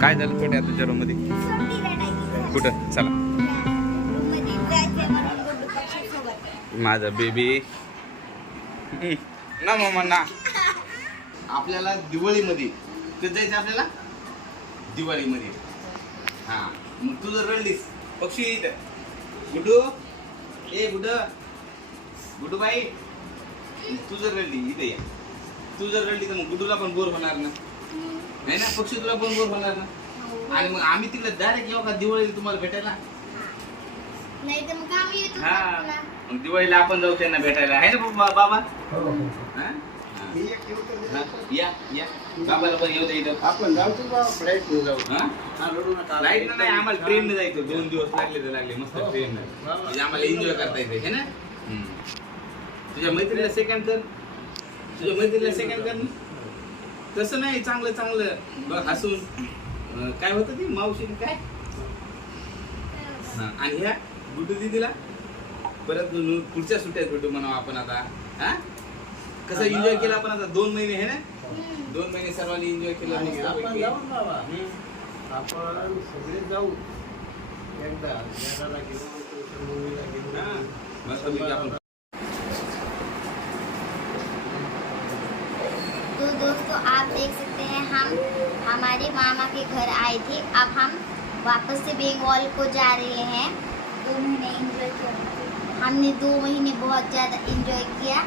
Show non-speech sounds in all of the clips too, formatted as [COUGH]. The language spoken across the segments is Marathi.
काय झालं छोट्या तुझ्या रूममध्ये. कुठं? चला. माझा बेबी ना मामा ना. आपल्याला दिवाळीमध्ये कधी जायचं आपल्याला? दिवाळीमध्ये. हा. मग तू जर रडलीस पक्षी इथं. गुडू ए गुड गुडू बाई तू जर रडली इथे या. तू जर रडली तर मग गुडूला पण बोर होणार ना? नाही ना? पक्षी तुला पण बोर होणार ना? आणि मग आम्ही तिकडे डायरेक्ट येऊ का? दिवाळीला तुम्हाला भेटायला? नाही तर मग आम्ही येतो हा. ना. मग दिवाळीला आपण जाऊ त्यांना भेटायला. आहे ना बा- बाबा? हा? हा, या या. बाबाला पण येऊ दे इथं. आपण जाऊ तू बा फ्लाईट जाऊ. हा? हा रडू नका. लाइट नाही आम्हाला ट्रेनने जायचं दोन दिवस लागले तर लागले. मस्त ट्रेन म्हणजे आम्हाला एन्जॉय करता येते. हे ना? हम्म. तुझ्या मैत्रिणीला सेकंड कर. मैत्रिणीला सेकंड कर. तसं नाही चांगलं चांगलं. बघ हसून. काय होतं ते? मावशी काय? आणि ह्या? गुड्डू दिदीला? परत पुढच्या सुट्ट्यात भेटू म्हणा आपण आता. हा? कसं एन्जॉय केला आपण आता? दोन महिने हे ना. दोन महिने सर्वांनी एन्जॉय केला आणि आपण सगळे जाऊ. एकदा. आपण देख सकते हैं हम। हमारे मामा के घर आए थे। अब हम वापस से बंगाल को जा रहे हैं। दो महीने इंजॉय किया। हमने दो महीने बहुत ज़्यादा इंजॉय किया।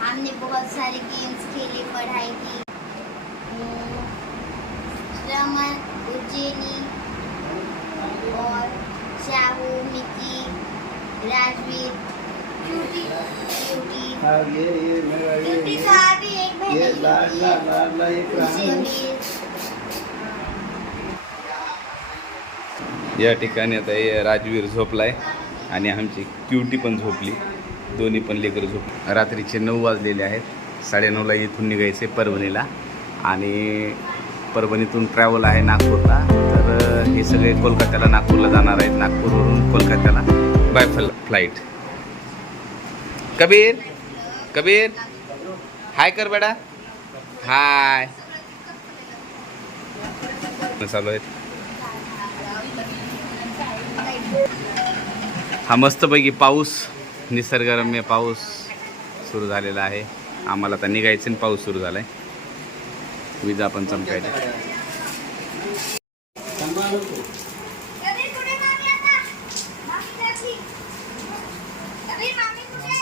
हमने बहुत सारे गेम्स खेले, पढ़ाई की। रमन, उज्जैनी और शाहू, मिकी, राजवीर। ये ये मेरा ये क्यूटी ये- ये लाडला लाडला. या ठिकाणी आता हे राजवीर झोपलाय आणि आमची क्युटी पण झोपली. दोन्ही पण लेकरं झोप रात्रीचे नऊ वाजलेले आहेत. साडेनऊला इथून निघायचे परभणीला. आणि परभणीतून ट्रॅव्हल आहे नागपूरला. तर हे सगळे कोलकात्याला नागपूरला जाणार आहेत. नागपूरवरून कोलकात्याला. बाय फ्ल फ्लाईट कबीर कबीर. हाय कर बेटा. हाय चालू आहेत. हा मस्तपैकी पाऊस निसर्गरम्य पाऊस सुरू झालेला आहे. आम्हाला आता निघायचं आणि पाऊस सुरू झाला आहे विजा पण चमकायच्या सांभाळू तू. कबीर कुठे मामी आता मामी जाती कबीर मामी कुठे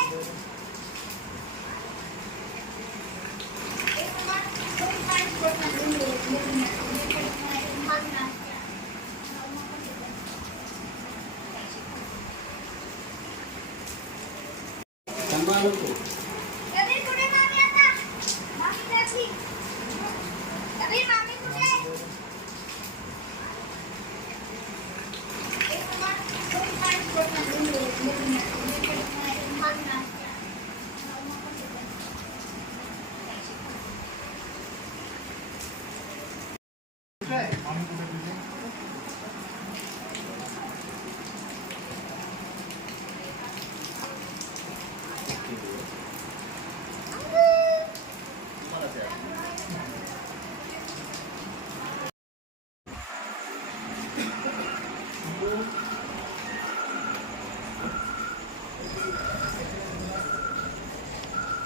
एक मिनिट दोन पाच सांभाळू तू. कबीर कुठे मामी आता मामी जाती कबीर मामी कुठे एक मिनिट दोन पाच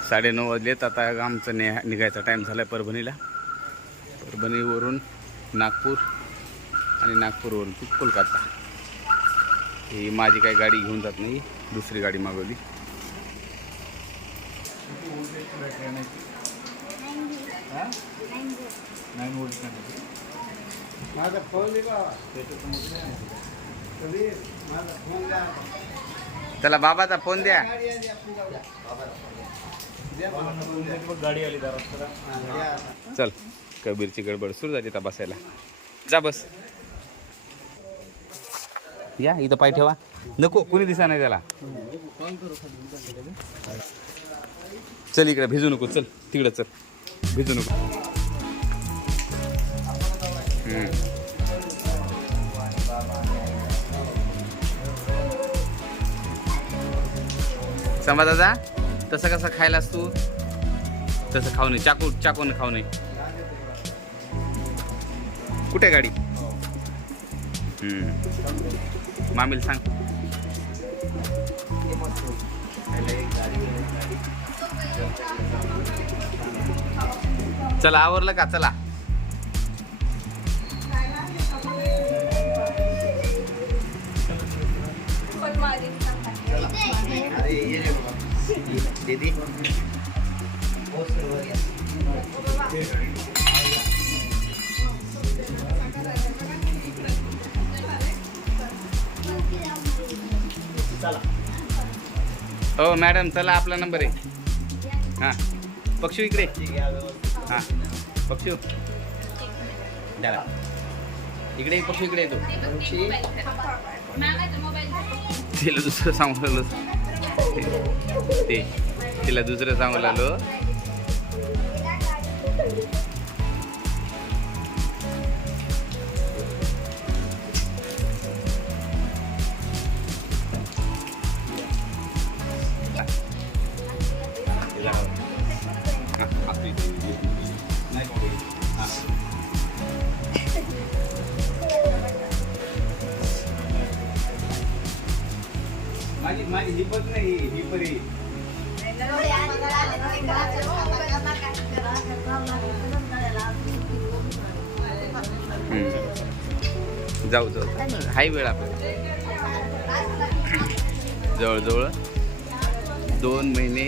साडेनऊ वाजलेत. आता आमचं ने निघायचा टाईम झाला आहे परभणीला. परभणीवरून नागपूर आणि नागपूरवरून तू कोलकाता. ही माझी काही गाडी घेऊन जात नाही दुसरी गाडी मागवली. माझा त्याला बाबाचा फोन द्या. गाडी आली चल कबीरची गडबड सुरू झाली आता बसायला. जा बस. या इथं पाय ठेवा. नको कुणी दिसा नाही त्याला. चल इकडे भिजू नको चल तिकडे चल. भिजू नको. संभा दादा तसं कसं खायलास तू? तसं खाऊ नये. चाकू चाकून खाऊ नये. कुठे गाडी? मामील सांग. चला आवरलं का? चला. दीदी हो. चला मॅडम चला आपला नंबर आहे. हां. पक्षू इकडे. हां. पक्षू. द्या इकडे पक्षू इकडे येतो तिला दुसरं सांगू लागलो ते तिला दुसरं सांगू लागलो. माझी माझी ही पण नाही. जाऊ जाऊ. हाय वेळ आपल्याला. जवळजवळ दोन महिने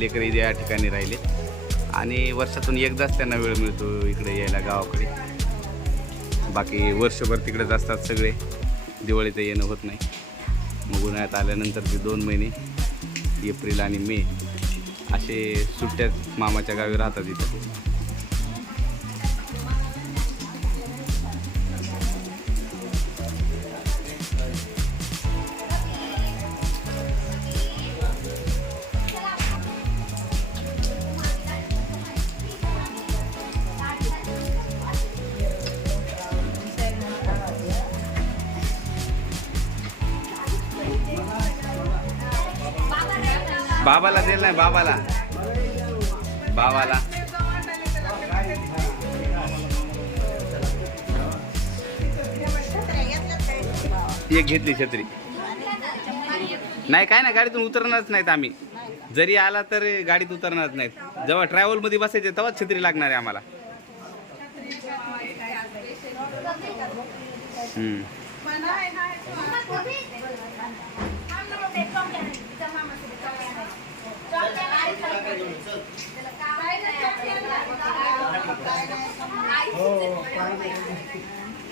लेकरं या ठिकाणी राहिले. आणि वर्षातून एकदाच त्यांना वेळ मिळतो इकडे यायला गावाकडे. बाकी वर्षभर तिकडेच असतात सगळे. दिवाळीचं येणं होत नाही. मग उन्हाळ्यात आल्यानंतर ते दोन महिने एप्रिल आणि मे असे सुट्ट्यात मामाच्या गावी राहतात इथं. बाबाला दिल नाही बाबाला. बाबाला. एक घेतली छत्री. नाही काय ना गाडीतून उतरणारच नाहीत आम्ही. जरी आला तर गाडीत उतरणारच नाहीत. जेव्हा ट्रॅव्हलमध्ये बसायचे तेव्हाच छत्री लागणार आहे आम्हाला. हम्म.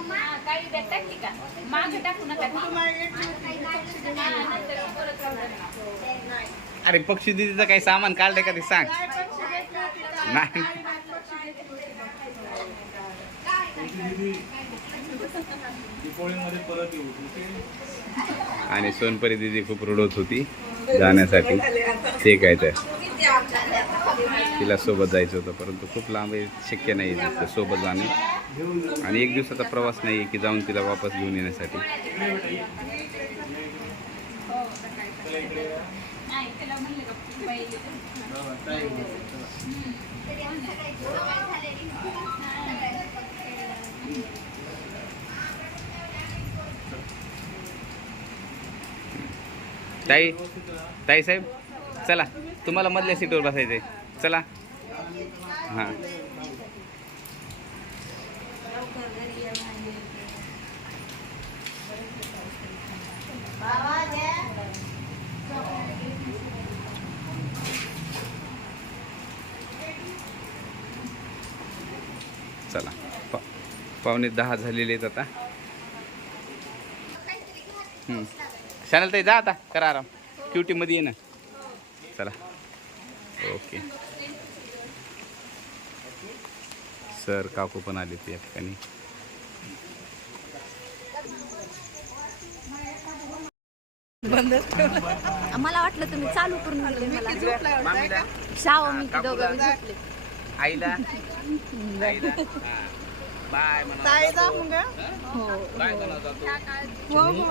बॅग टाकली का मागे टाकू नका अरे पक्षी दिदीचं काही सामान काढलंय का ते सांग. नाही. आणि सोनपरी दिदी खूप रडत होती जाण्यासाठी. ते काय तर. तिला सोबत जायचं होतं परंतु खूप लांब आहे शक्य नाही आहे सोबत जाणे. आणि एक दिवसाचा प्रवास नाही आहे की जाऊन तिला वापस घेऊन येण्यासाठी. ताई ताई साहेब. चला तुम्हाला मधल्या सीटवर बसायचं आहे चला. हां. चला. पा पावणे दहा झालेले आहेत आता. हम्म. शानल ताई जा आता करा आराम. क्युटीमध्ये ये ना. चला. ओके. सर काकू पण आले ते या ठिकाणी मला वाटलं तुम्ही चालू करून दिले मला. मामीला. शाव मी काकूला? दोघं झोपले. आईला. [LAUGHS] आईला बाय म्हणा हो काय म्हणा जातो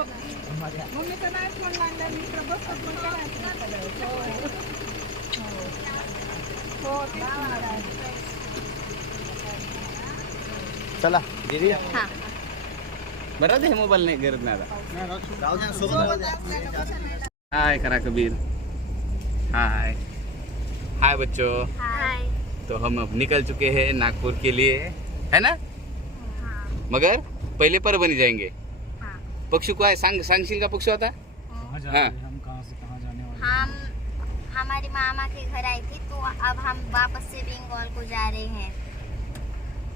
चला दिदी हा बरं दे मोबाईल नाही गरज नाही आता हाय करा कबीर हाय हाय बच्चों हाय तो हम अब निकल चुके हैं नागपुर के लिए है ना? मगर पहले परभणी जाएँगे। हाँ। पक्षी को आहे सांग सांगशील का पक्षी होता कहाँ जा हाँ। हम कहाँ से कहाँ जाने वाले हम हमारी मामा के घर आई थी तो अब हम वापस से बंगाल को जा रहे हैं।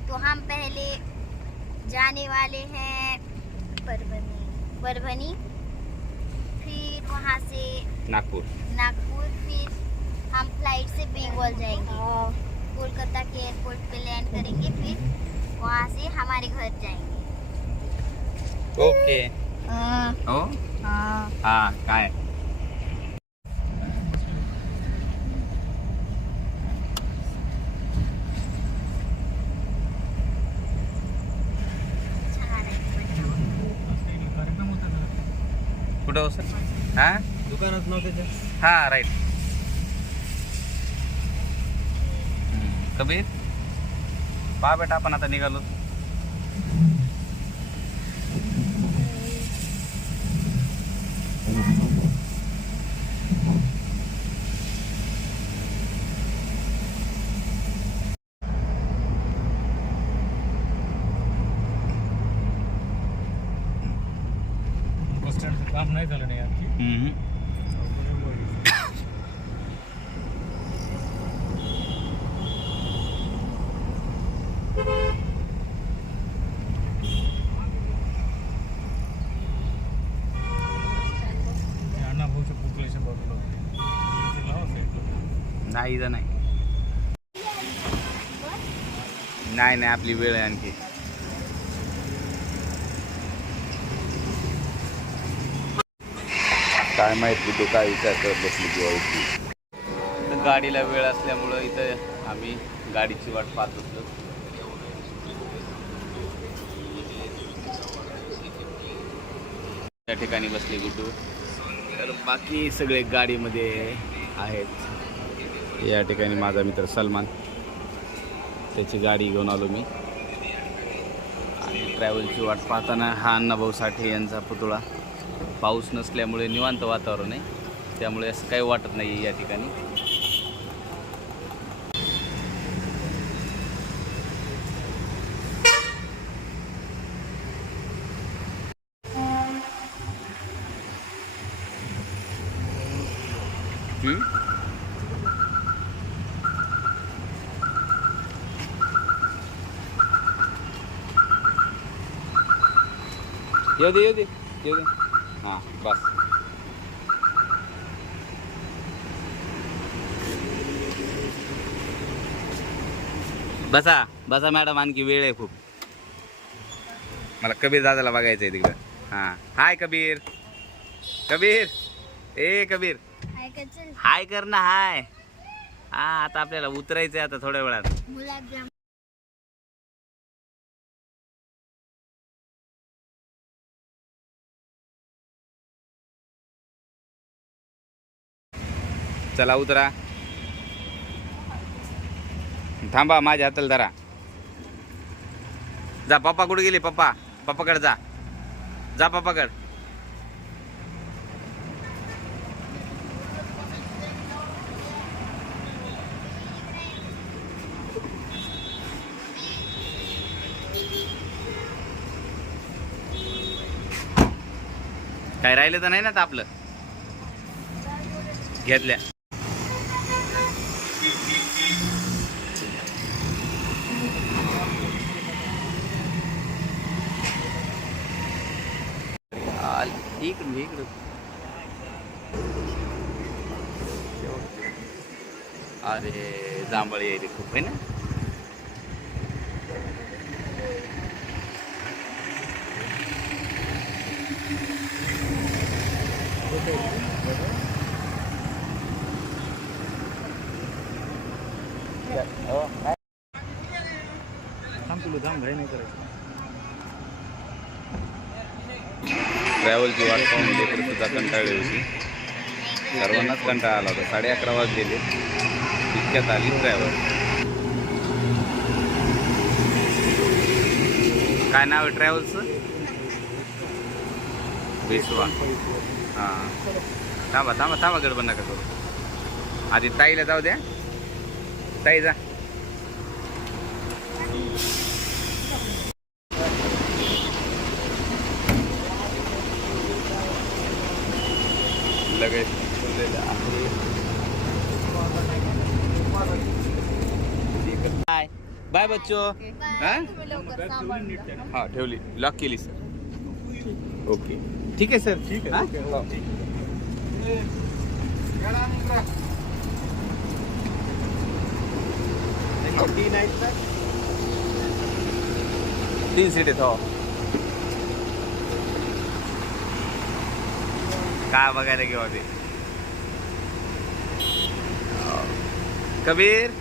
तो हम पहले जाने वाले हैं परभनी। परभनी फिर वहाँ से नागपुर। नागपुर फिर हम फ़्लाइट से बंगाल जाएँगे। कोलकाता के एयरपोर्ट पे लैंड करेंगे फिर वहाँ से हमारे घर जाएंगे। ओके। हो हा काय? छान आहे. आज काही कार्यक्रम होता का कुठं हो सर हा? दुकानात नव्हते ते. हा राईट कबीर? पहा बेटा आपण आता निघालो. काम नाही झालं नाही आणखी हम्म. ते अण्णा भाऊच्या पुतळ्याच्या बाजूला होते इथे लावा साईडला. नाही इथं नाही नाही नाही आपली वेळ आहे आणखी. काय माहिती तू काय विचार करत बसली दिवाळीची गाडीला वेळ असल्यामुळं इथं आम्ही गाडीची वाट पाहत होतो. त्या ठिकाणी बसले गुटू तर बाकी सगळे गाडीमध्ये आहेत. या ठिकाणी माझा मित्र सलमान. त्याची गाडी घेऊन आलो मी. आणि ट्रॅव्हलची वाट पाहताना हा अण्णाभाऊ साठे यांचा पुतळा पाऊस नसल्यामुळे निवांत वातावरण आहे. त्यामुळे असं काही वाटत नाही या ठिकाणी. Hmm? येऊ दे येऊ दे येऊ दे. हां बस. बसा बसा मॅडम आणखी वेळ आहे खूप. मला कबीर दादाला बघायचं आहे तिकडं. हां. हाय कबीर. कबीर. ए कबीर. हाय कर ना हाय. हा आता आपल्याला उतरायचं आहे आता थोड्या वेळात चला उतरा. थांबा माझ्या हाताला धरा. जा पप्पा कुठे गेले? पप्पा पप्पाकडे जा. जा पप्पाकड. काय राहिलं तर नाही ना आपलं? घेतल्या आल- इकडून घे, अरे जांभळे यायले खूप आहे ना हो थांब तुला थांब घाई नाही करायचं ट्रॅव्हलची वाट पाहून लेकरं सुद्धा कंटाळली होती सर्वांनाच कंटाळा आला होता. साडे अकरा वाजलेले इतक्यात आली ट्रॅव्हल काय नाव आहे ट्रॅव्हलचं बेसवा. हां. थांबा थांबा थांबा गडबड नका करू. आधी ताईला जाऊ द्या. ताई जा. बाय बच्चो। हा? हा ठेवली। लॉक केली सर ओके ठीक. आहे सर ठीक हा? आहे तीन का सीट आहेत हो काय बघायला घेऊ ते कबीर?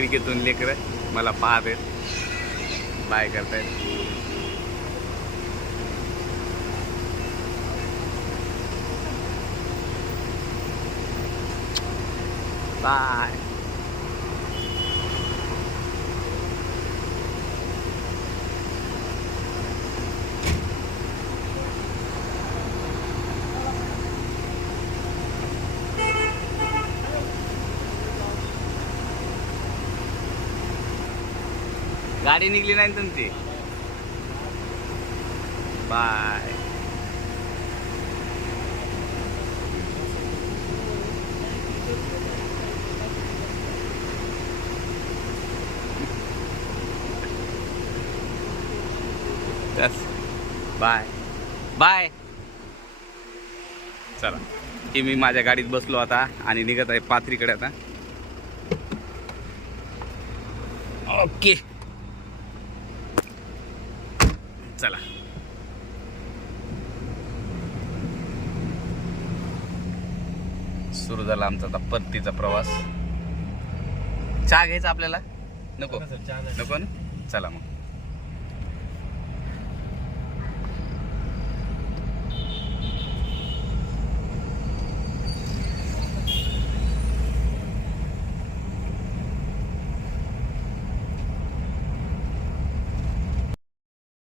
खिडकीतून लेकर मला पाहत आहेत. बाय करतायत. बाय. गाडी निघली नाही तुमची? बाय. बाय. बाय. चला. की मी माझ्या गाडीत बसलो आता आणि निघत आहे पाथरीकडे आता. ओके. चला. सुरू झाला आमचा आता परतीचा प्रवास. चहा घ्यायचा आपल्याला? नको. नको ना? चला मग.